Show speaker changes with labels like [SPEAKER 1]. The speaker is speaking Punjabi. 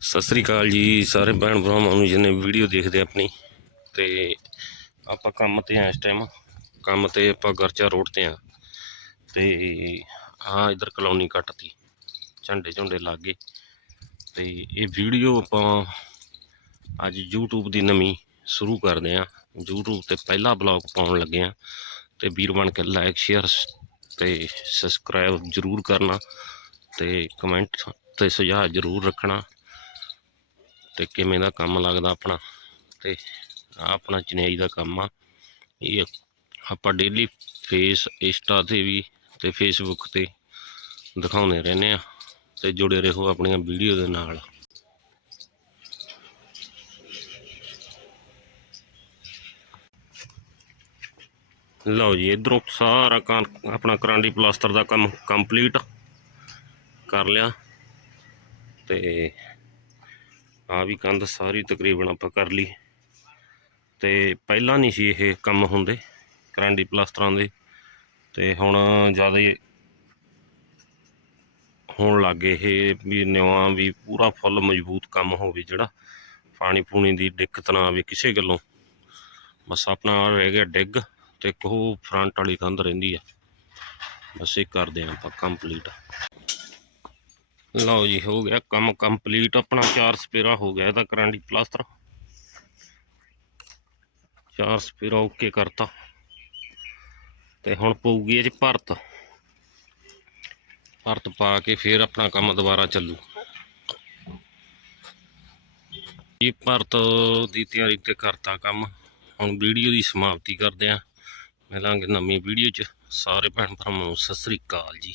[SPEAKER 1] ਸਤਿ ਸ੍ਰੀ ਅਕਾਲ ਜੀ ਸਾਰੇ ਭੈਣ ਭਰਾਵਾਂ ਨੂੰ ਜਿਹਨੇ ਵੀਡੀਓ ਦੇਖਦੇ ਆਪਣੀ ਤੇ ਆਪਾਂ ਕੰਮ ਤੇ ਆ ਇਸ ਟਾਈਮ ਕੰਮ ਤੇ ਆਪਾਂ ਗਰਚਾ ਰੋਡ ਤੇ ਆ। ਤੇ ਆ ਇਧਰ ਕਲੋਨੀ ਕੱਟਤੀ ਝੰਡੇ ਝੁੰਡੇ ਲੱਗ ਗਏ ਤੇ ਇਹ ਵੀਡੀਓ ਆਪਾਂ ਅੱਜ YouTube ਦੀ ਨਵੀਂ ਸ਼ੁਰੂ ਕਰਦੇ ਆ। YouTube ਤੇ ਪਹਿਲਾ ਬਲੌਗ ਪਾਉਣ ਲੱਗੇ ਆ। ਤੇ ਵੀਰ ਬਣ ਕੇ ਲਾਈਕ ਸ਼ੇਅਰ ਤੇ ਸਬਸਕ੍ਰਾਈਬ ਜਰੂਰ ਕਰਨਾ ਤੇ ਕਮੈਂਟ ਤੇ ਸੁਝਾਅ ਜਰੂਰ ਰੱਖਣਾ ਤੇ ਕਿਵੇਂ ਦਾ ਕੰਮ ਲੱਗਦਾ ਆਪਣਾ ਤੇ ਆਪਣਾ ਚਨੇਈ ਦਾ ਕੰਮ ਆ। ਇਹ ਆਪਾਂ ਡੇਲੀ ਫੇਸ ਇੰਸਟਾ ਤੇ ਵੀ ਤੇ ਫੇਸਬੁੱਕ ਤੇ ਦਿਖਾਉਂਦੇ ਰਹਿੰਦੇ ਆ ਤੇ ਜੁੜੇ ਰਹੋ ਆਪਣੀਆਂ ਵੀਡੀਓ ਦੇ ਨਾਲ। ਲਓ ਜੀ, ਇਧਰੋਂ ਸਾਰਾ ਕੰਮ ਆਪਣਾ ਕਰਾਂਡੀ ਪਲਾਸਟਰ ਦਾ ਕੰਮ ਕੰਪਲੀਟ ਕਰ ਲਿਆ। ਤੇ ਆ ਵੀ ਕੰਧ ਸਾਰੀ ਤਕਰੀਬਨ ਆਪਾਂ ਕਰ ਲਈ। ਤੇ ਪਹਿਲਾਂ ਨਹੀਂ ਸੀ ਇਹ ਕੰਮ ਹੁੰਦੇ ਕਰਾਂਡੀ ਪਲਾਸਟਰਾਂ ਦੇ। ਤੇ ਹੁਣ ਜ਼ਿਆਦਾ ਹੋਣ ਲੱਗੇ ਇਹ ਵੀ ਨਿਵਾ ਵੀ ਪੂਰਾ ਫੁੱਲ ਮਜ਼ਬੂਤ ਕੰਮ ਹੋਵੇ ਜਿਹੜਾ। ਪਾਣੀ ਪੂਣੀ ਦੀ ਦਿੱਕਤ ਨਾ ਆਵੇ ਕਿਸੇ ਗੱਲੋਂ। ਬਸ ਆਪਣਾ ਰਹਿ ਗਿਆ ਡਿੱਗ। ਤੇ ਇੱਕ ਉਹ ਫਰੰਟ ਵਾਲੀ ਕੰਧ ਰਹਿੰਦੀ ਆ। ਬਸ ਇਹ ਕਰਦੇ ਆਂ ਆਪਾਂ ਕੰਪਲੀਟ ਲਓ ਜੀ, ਹੋ ਗਿਆ ਕੰਮ ਕੰਪਲੀਟ ਆਪਣਾ ਚਾਰ ਸਪੇਰਾ ਹੋ ਗਿਆ ਇਹਦਾ ਕਰਾਂਡੀ ਪਲਾਸਟਰ। ਚਾਰ ਸਪੇਰਾ ਓਕੇ ਕਰਤਾ। ਤੇ ਹੁਣ ਪਊਗੀ ਇਹ ਚ ਭਰਤ। ਭਰਤ ਪਾ ਕੇ ਫਿਰ ਆਪਣਾ ਕੰਮ ਦੁਬਾਰਾ ਚੱਲੂ। ਇਹ ਭਰਤ ਦੀ ਤਿਆਰੀ ਤੇ ਕਰਤਾ ਕੰਮ। ਹੁਣ ਵੀਡੀਓ ਦੀ ਸਮਾਪਤੀ ਕਰਦੇ ਆਂ। ਮਿਲਾਂਗੇ ਨਵੀਂ ਵੀਡੀਓ 'ਚ। ਸਾਰੇ ਭੈਣ ਭਰਾਵਾਂ ਨੂੰ ਸਤਿ ਸ੍ਰੀ ਅਕਾਲ ਜੀ।